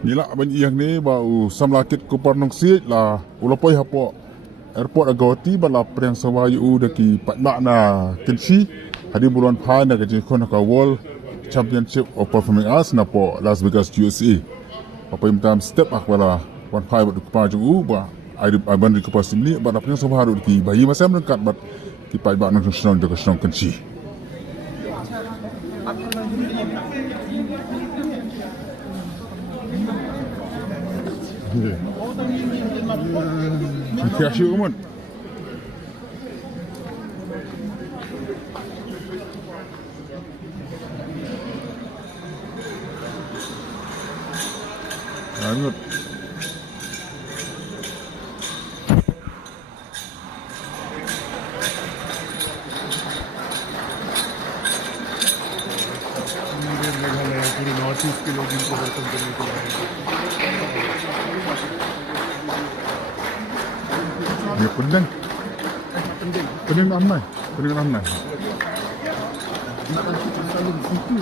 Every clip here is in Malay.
Nila banyak ni bau Samla Kitkupar Nongsiej lah ulapoi hapo airport agawati bala Pdiang sawayu daki Paidbah na Nongkynshi hadi bulan Pai na Jingkmen ka World Championship of Performing Arts na po Las Vegas USA. Apa yang tam step akwala wan Pai bad Kitkupar ju ba ai ban Kitkupar simli bala Pdiang sawayu daki bayi masam dekat bad ki Paidbah Nongkynshi. Terima kasih Umar. Lanjut. पूरे north east के लोग इनको वेलकम करने के लिए ये Pdiang ramai nak kita selalu di situ.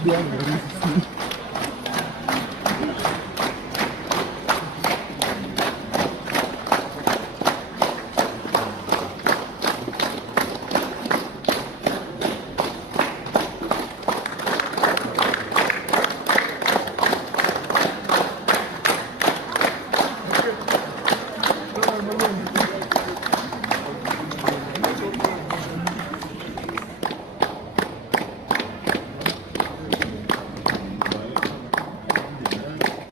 Pdiang